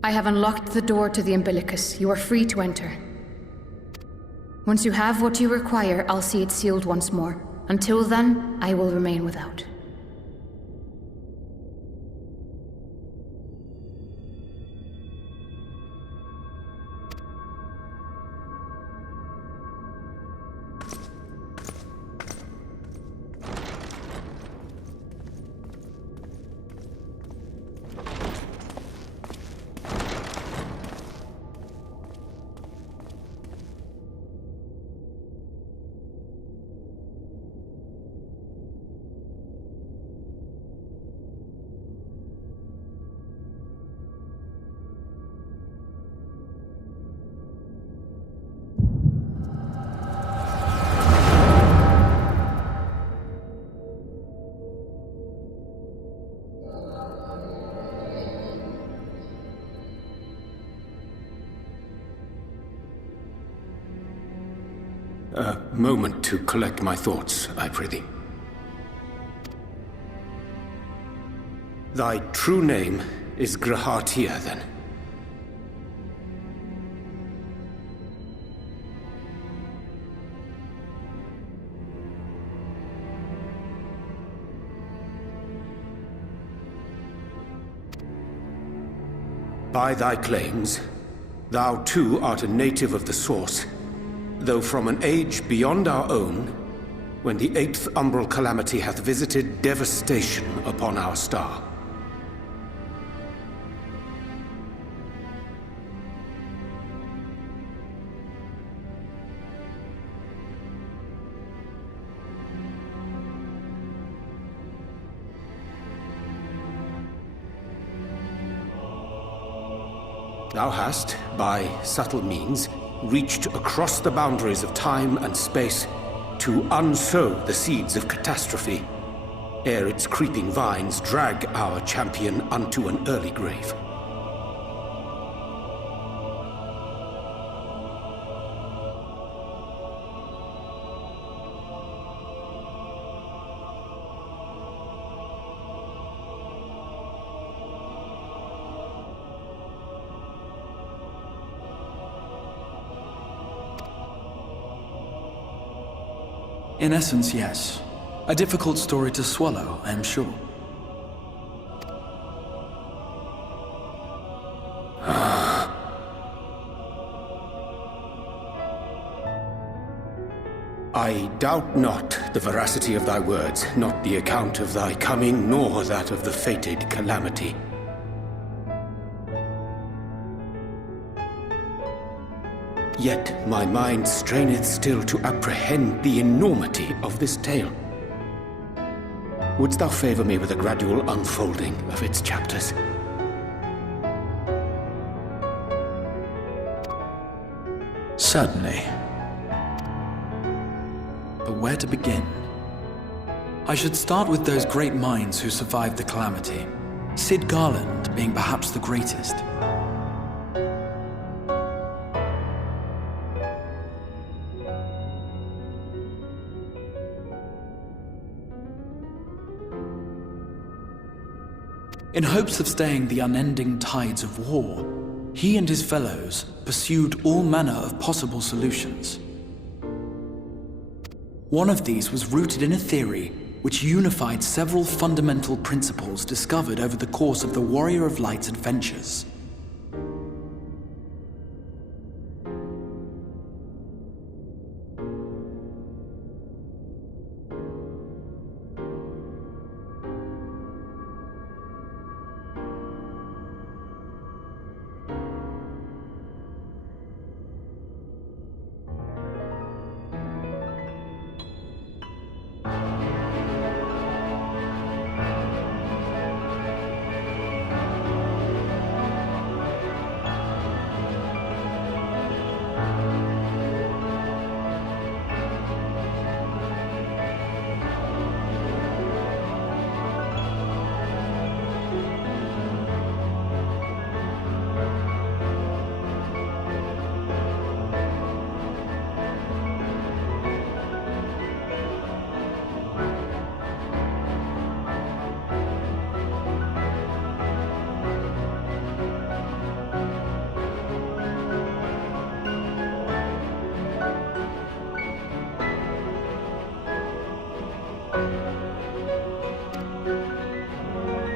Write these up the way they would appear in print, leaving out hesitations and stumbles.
I have unlocked the door to the umbilicus. You are free to enter. Once you have what you require, I'll see it sealed once more. Until then, I will remain without. A moment to collect my thoughts, I prithee. Thy true name is Grahatia, then? By thy claims, thou too art a native of the Source, though from an age beyond our own, when the 8th umbral calamity hath visited devastation upon our star. Thou hast, by subtle means, reached across the boundaries of time and space to unsow the seeds of catastrophe, ere its creeping vines drag our champion unto an early grave. In essence, yes. A difficult story to swallow, I am sure. I doubt not the veracity of thy words, not the account of thy coming, nor that of the fated calamity. Yet my mind straineth still to apprehend the enormity of this tale. Wouldst thou favor me with a gradual unfolding of its chapters? Certainly. But where to begin? I should start with those great minds who survived the calamity, Sid Garland being perhaps the greatest. In hopes of staying the unending tides of war, he and his fellows pursued all manner of possible solutions. One of these was rooted in a theory which unified several fundamental principles discovered over the course of the Warrior of Light's adventures.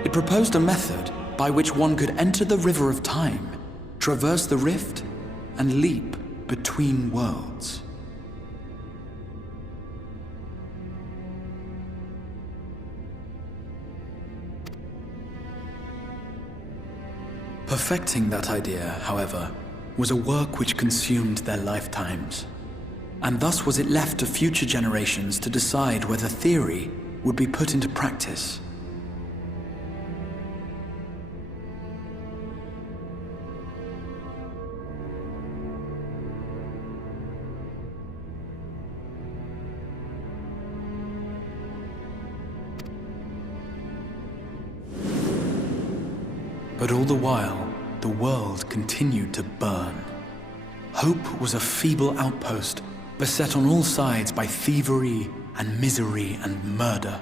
It proposed a method by which one could enter the River of Time, traverse the rift, and leap between worlds. Perfecting that idea, however, was a work which consumed their lifetimes, and thus was it left to future generations to decide whether theory would be put into practice. But all the while, the world continued to burn. Hope was a feeble outpost, beset on all sides by thievery and misery and murder.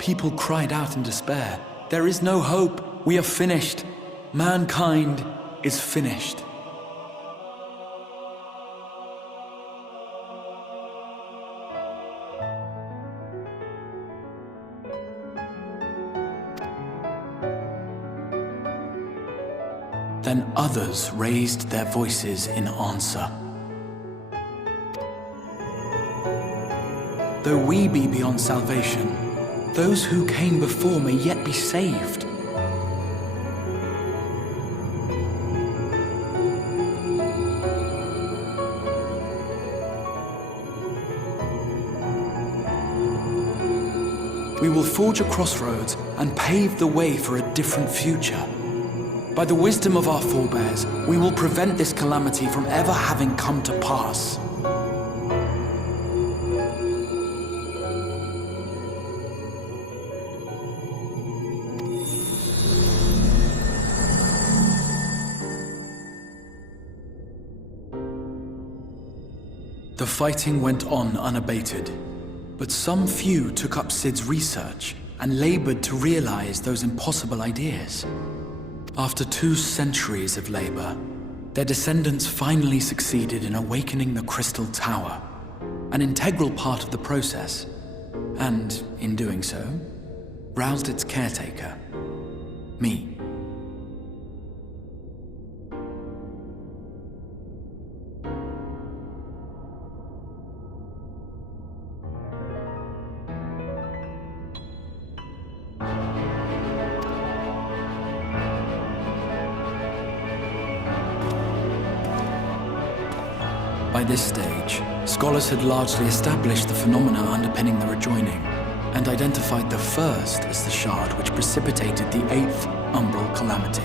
People cried out in despair, "There is no hope! We are finished! Mankind is finished!" Then others raised their voices in answer. Though we be beyond salvation, those who came before may yet be saved. We will forge a crossroads and pave the way for a different future. By the wisdom of our forebears, we will prevent this calamity from ever having come to pass. The fighting went on unabated, but some few took up Sid's research and labored to realize those impossible ideas. After 2 centuries of labor, their descendants finally succeeded in awakening the Crystal Tower, an integral part of the process, and, in doing so, roused its caretaker, me. By this stage, scholars had largely established the phenomena underpinning the rejoining, and identified the first as the shard which precipitated the 8th umbral calamity.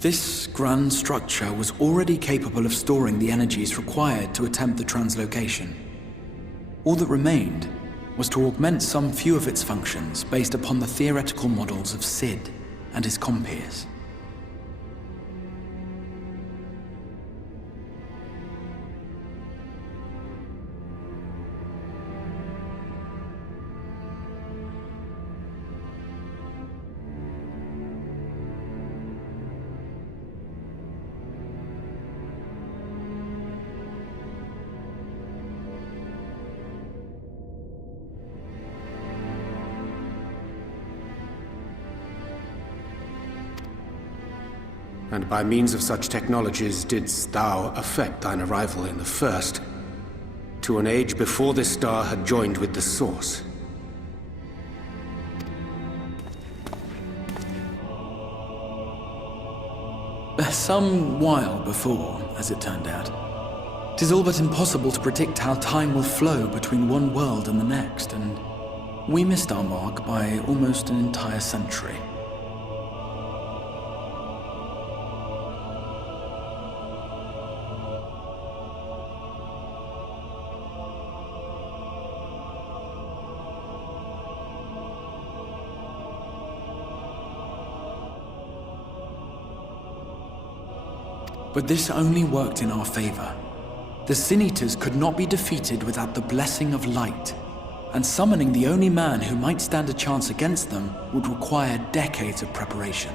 This grand structure was already capable of storing the energies required to attempt the translocation. All that remained was to augment some few of its functions based upon the theoretical models of Sid and his compeers. And by means of such technologies didst thou affect thine arrival in the first, to an age before this star had joined with the Source. Some while before, as it turned out. 'Tis all but impossible to predict how time will flow between one world and the next, and we missed our mark by almost an entire century. But this only worked in our favor. The Sin Eaters could not be defeated without the blessing of light, and summoning the only man who might stand a chance against them would require decades of preparation.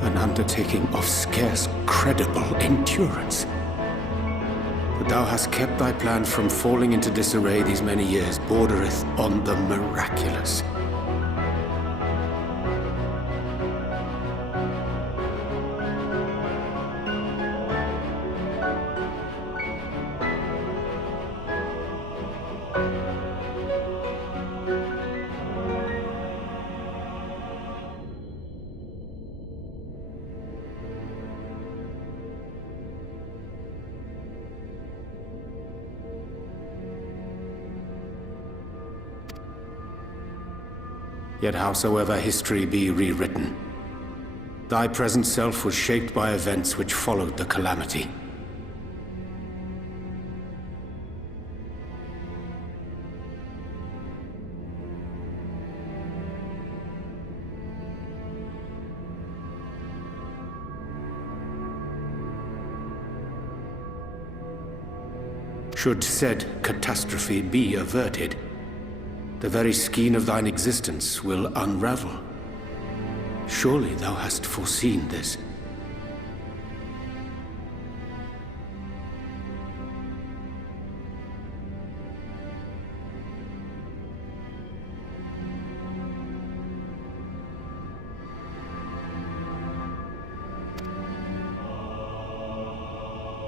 An undertaking of scarce credible endurance. But thou hast kept thy plan from falling into disarray these many years, bordereth on the miraculous. Yet howsoever history be rewritten, thy present self was shaped by events which followed the calamity. Should said catastrophe be averted, the very skein of thine existence will unravel. Surely thou hast foreseen this.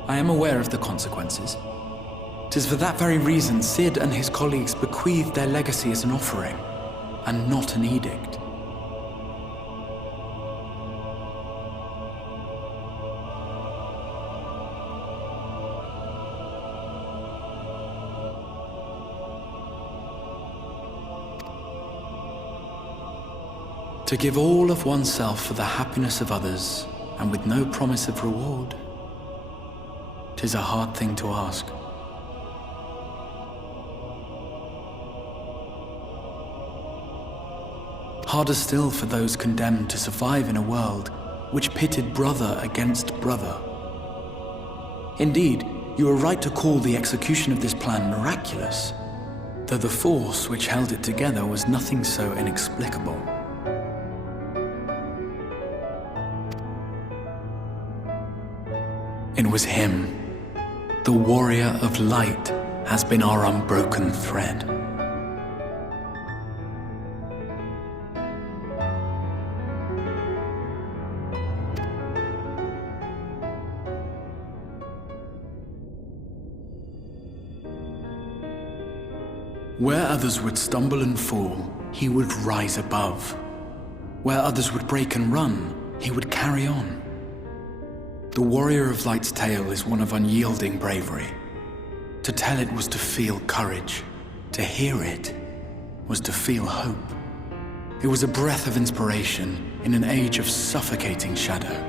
I am aware of the consequences. 'Tis for that very reason Cid and his colleagues bequeathed their legacy as an offering, and not an edict. To give all of oneself for the happiness of others, and with no promise of reward, 'tis a hard thing to ask. Harder still for those condemned to survive in a world which pitted brother against brother. Indeed, you are right to call the execution of this plan miraculous, though the force which held it together was nothing so inexplicable. It was him. The warrior of light has been our unbroken thread. Where others would stumble and fall, he would rise above. Where others would break and run, he would carry on. The warrior of light's tale is one of unyielding bravery. To tell it was to feel courage. To hear it was to feel hope. It was a breath of inspiration in an age of suffocating shadow.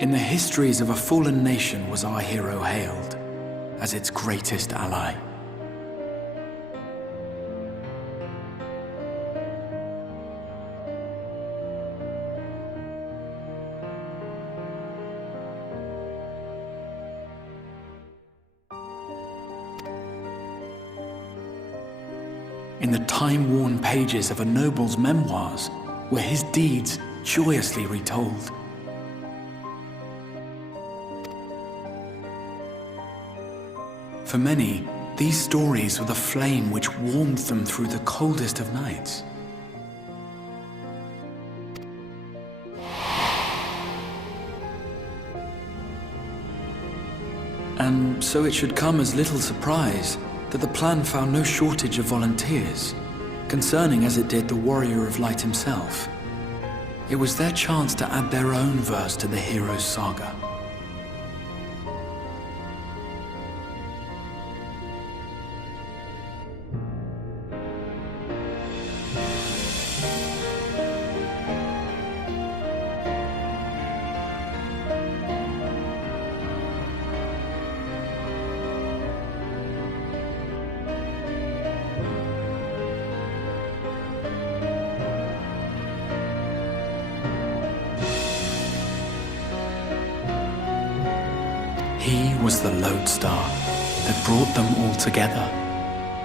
In the histories of a fallen nation was our hero hailed as its greatest ally. In the time-worn pages of a noble's memoirs were his deeds joyously retold. For many, these stories were the flame which warmed them through the coldest of nights. And so it should come as little surprise that the plan found no shortage of volunteers, concerning as it did the warrior of light himself. It was their chance to add their own verse to the hero's saga. He was the lodestar that brought them all together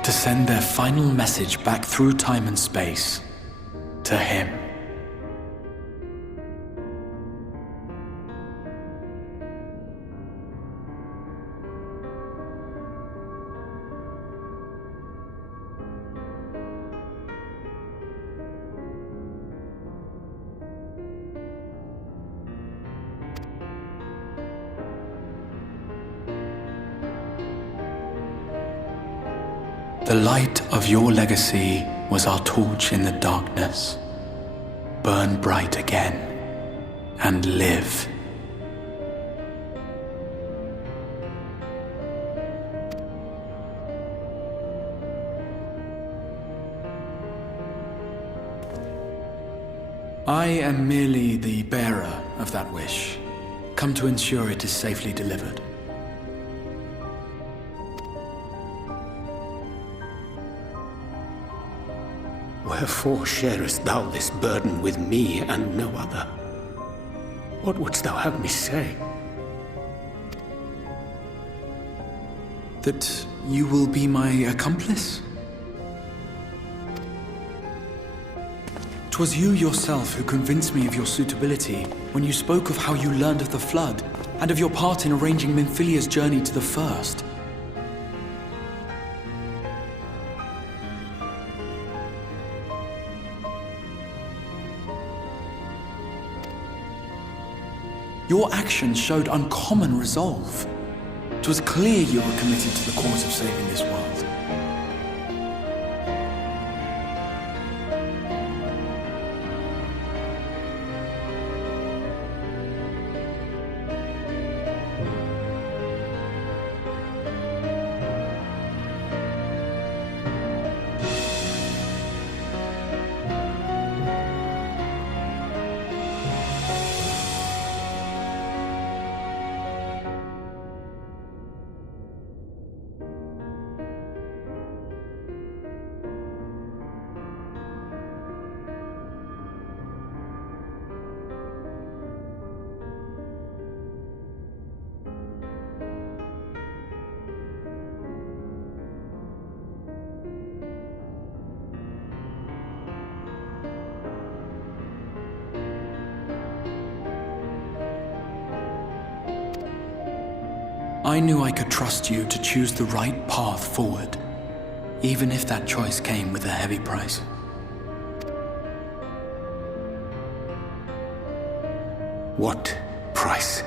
to send their final message back through time and space to him. The light of your legacy was our torch in the darkness. Burn bright again and live. I am merely the bearer of that wish, come to ensure it is safely delivered. Wherefore sharest thou this burden with me and no other? What wouldst thou have me say? That you will be my accomplice? 'Twas you yourself who convinced me of your suitability when you spoke of how you learned of the Flood, and of your part in arranging Minfilia's journey to the First. Your actions showed uncommon resolve. 'Twas clear you were committed to the cause of saving this world. I knew I could trust you to choose the right path forward, even if that choice came with a heavy price. What price?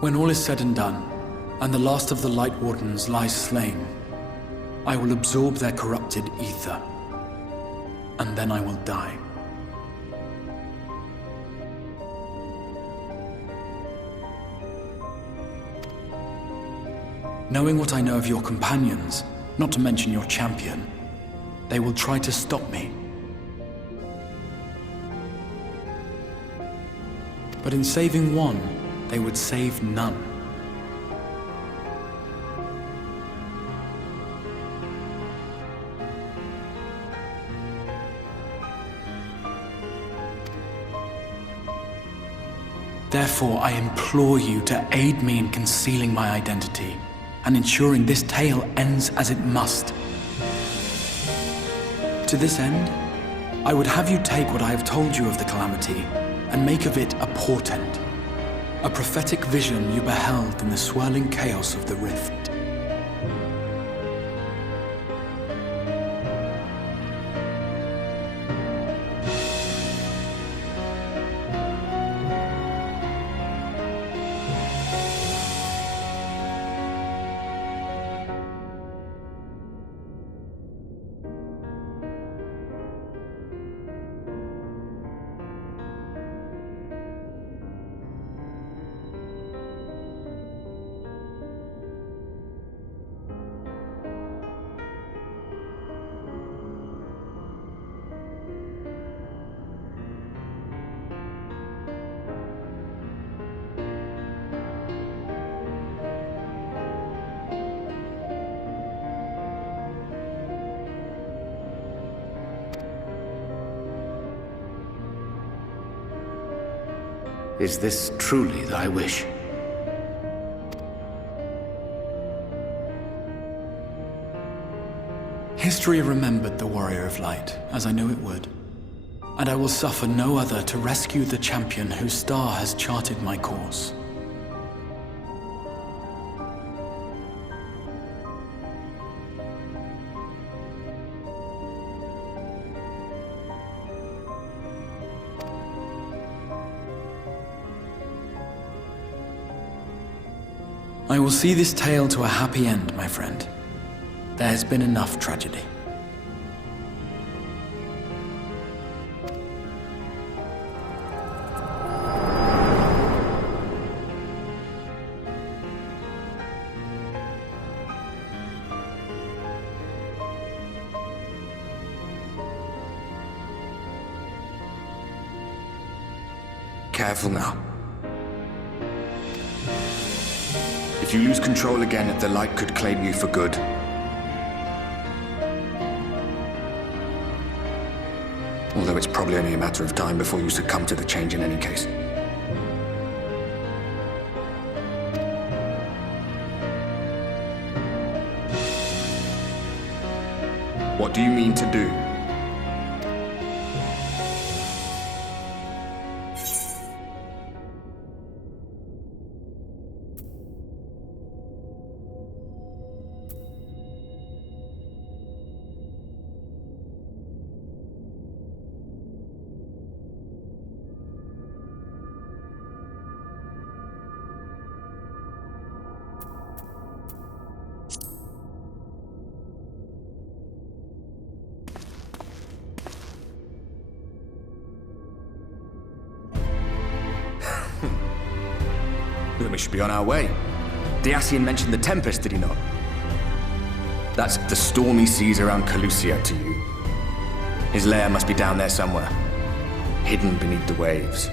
When all is said and done, and the last of the Light Wardens lies slain, I will absorb their corrupted ether, and then I will die. Knowing what I know of your companions, not to mention your champion, they will try to stop me. But in saving one, they would save none. Therefore, I implore you to aid me in concealing my identity and ensuring this tale ends as it must. To this end, I would have you take what I have told you of the calamity and make of it a portent, a prophetic vision you beheld in the swirling chaos of the rift. Is this truly thy wish? History remembered the Warrior of Light, as I knew it would. And I will suffer no other to rescue the champion whose star has charted my course. I will see this tale to a happy end, my friend. There has been enough tragedy. careful now. If you lose control again, the light could claim you for good. Although it's probably only a matter of time before you succumb to the change in any case. What do you mean to do? Then we should be on our way. Diassian mentioned the Tempest, did he not? That's the stormy seas around Calusia to you. His lair must be down there somewhere, hidden beneath the waves.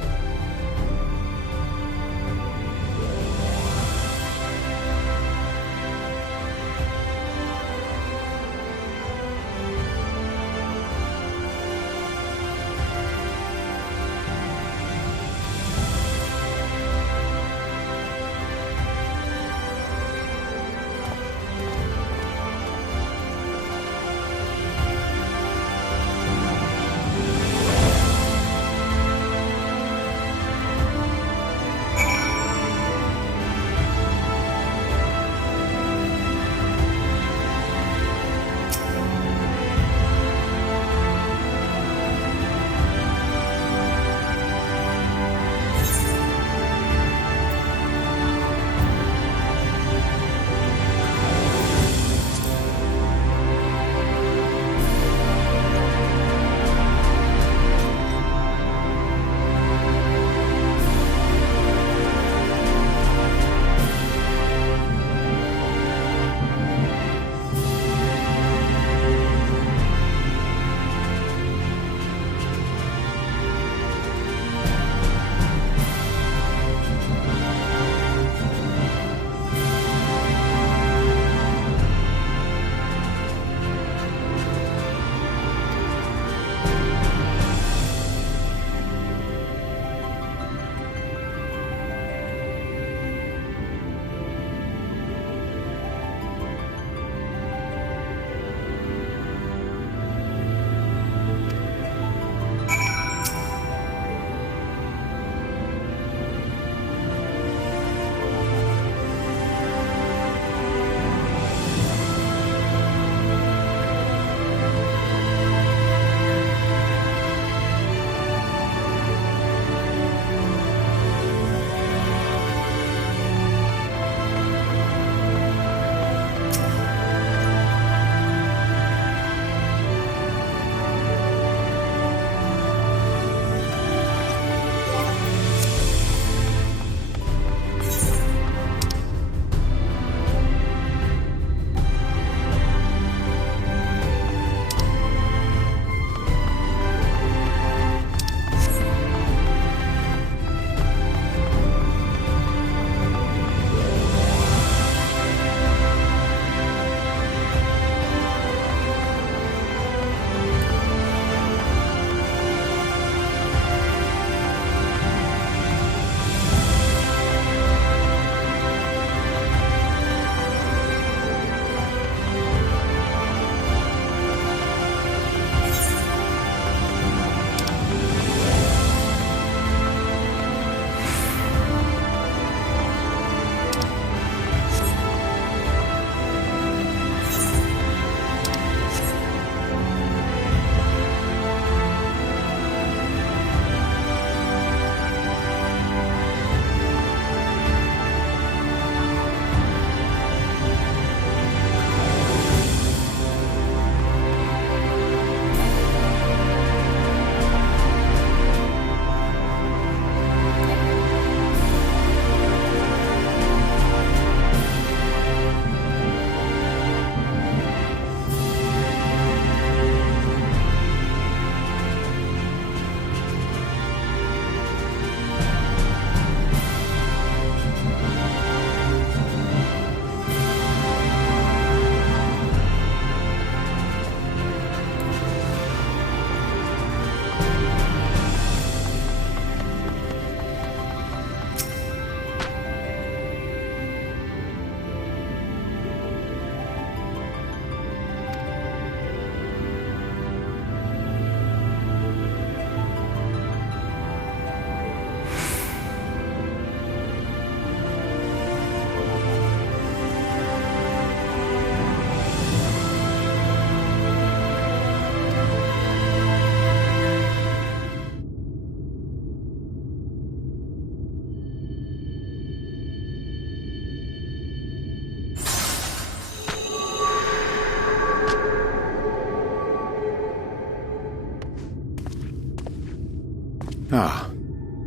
Ah,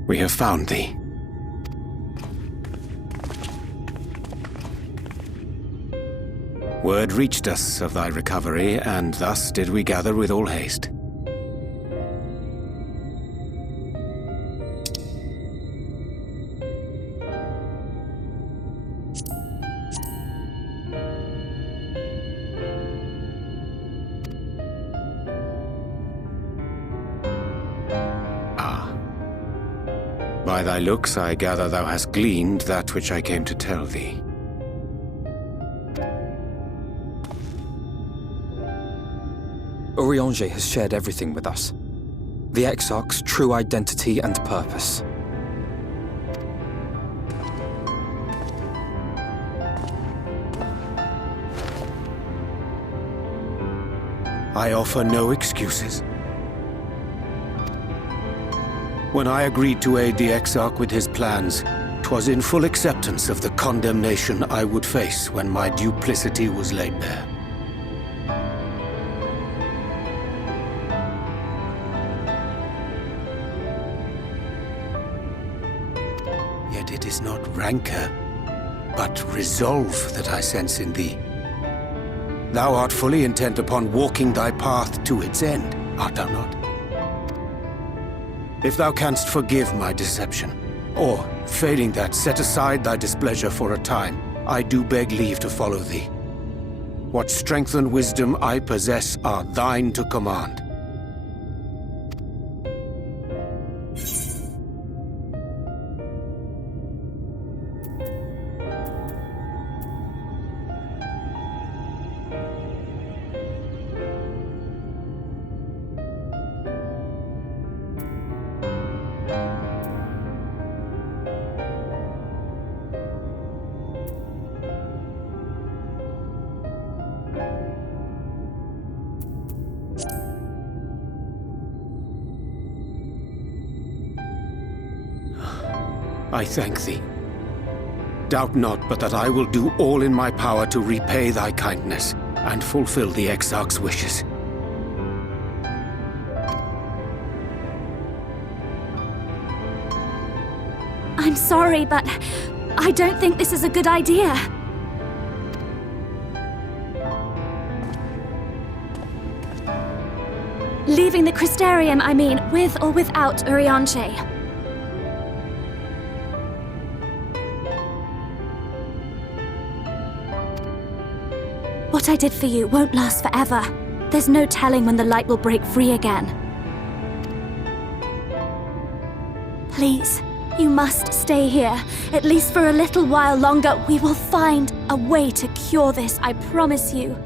we have found thee. Word reached us of thy recovery, and thus did we gather with all haste. By thy looks, I gather thou hast gleaned that which I came to tell thee. Urianger has shared everything with us. The Exarch's true identity and purpose. I offer no excuses. When I agreed to aid the Exarch with his plans, 'twas in full acceptance of the condemnation I would face when my duplicity was laid bare. Yet it is not rancor, but resolve that I sense in thee. Thou art fully intent upon walking thy path to its end, art thou not? If thou canst forgive my deception, or, failing that, set aside thy displeasure for a time, I do beg leave to follow thee. What strength and wisdom I possess are thine to command. I thank thee. Doubt not but that I will do all in my power to repay thy kindness and fulfill the Exarch's wishes. I'm sorry, but I don't think this is a good idea. Leaving the Crystarium, I mean, with or without Urianger. What I did for you won't last forever. There's no telling when the light will break free again. Please, you must stay here, at least for a little while longer. We will find a way to cure this, I promise you.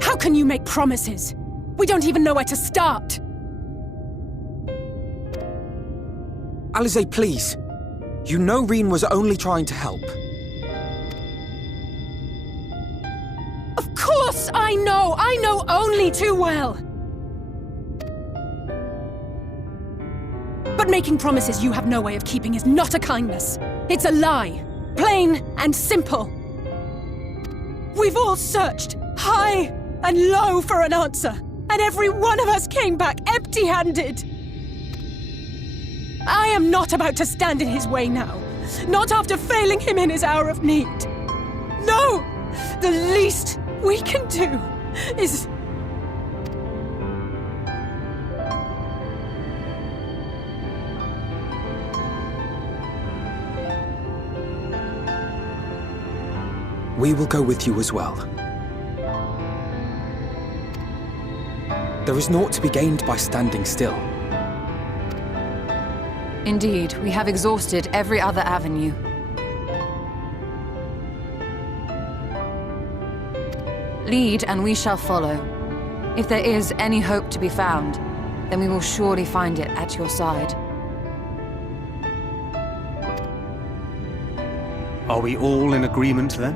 How can you make promises? We don't even know where to start. Alize, please. You know Reen was only trying to help. Of course I know! I know only too well! But making promises you have no way of keeping is not a kindness. It's a lie. Plain and simple. We've all searched, high and low, for an answer. And every one of us came back empty-handed. I am not about to stand in his way now. Not after failing him in his hour of need. No! The least we can do is... We will go with you as well. There is naught to be gained by standing still. Indeed, we have exhausted every other avenue. Lead, and we shall follow. If there is any hope to be found, then we will surely find it at your side. Are we all in agreement then?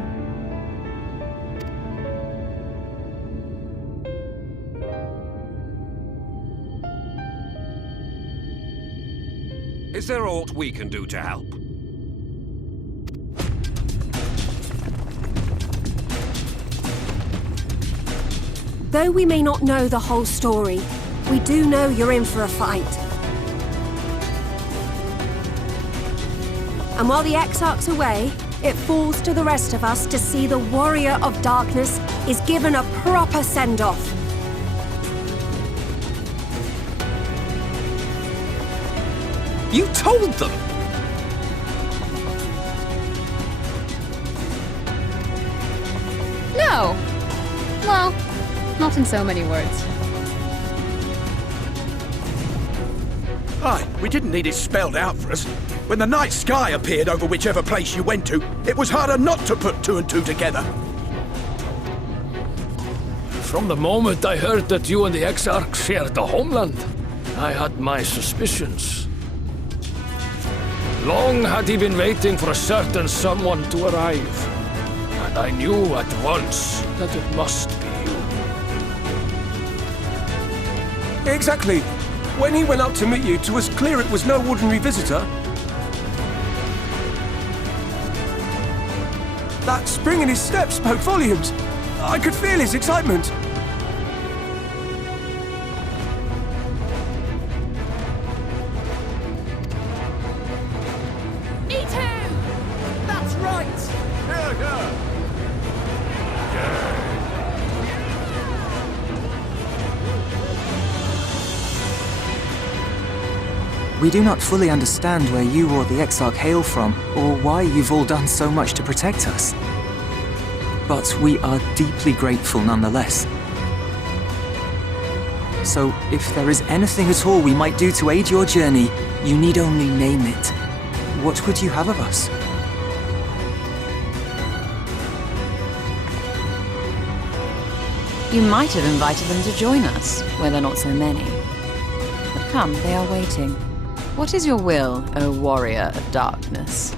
Is there aught we can do to help? Though we may not know the whole story, we do know you're in for a fight. And while the Exarch's away, it falls to the rest of us to see the Warrior of Darkness is given a proper send-off. You told them! No! Well, not in so many words. Aye, we didn't need it spelled out for us. When the night sky appeared over whichever place you went to, it was harder not to put two and two together. From the moment I heard that you and the Exarch shared the homeland, I had my suspicions. Long had he been waiting for a certain someone to arrive, and I knew at once that it must be you. Exactly. When he went up to meet you, it was clear it was no ordinary visitor. That spring in his step spoke volumes. I could feel his excitement. Eat him! That's right! We do not fully understand where you or the Exarch hail from, or why you've all done so much to protect us. But we are deeply grateful nonetheless. So, if there is anything at all we might do to aid your journey, you need only name it. What would you have of us? You might have invited them to join us, where there are not so many. But come, they are waiting. What is your will, O Warrior of Darkness?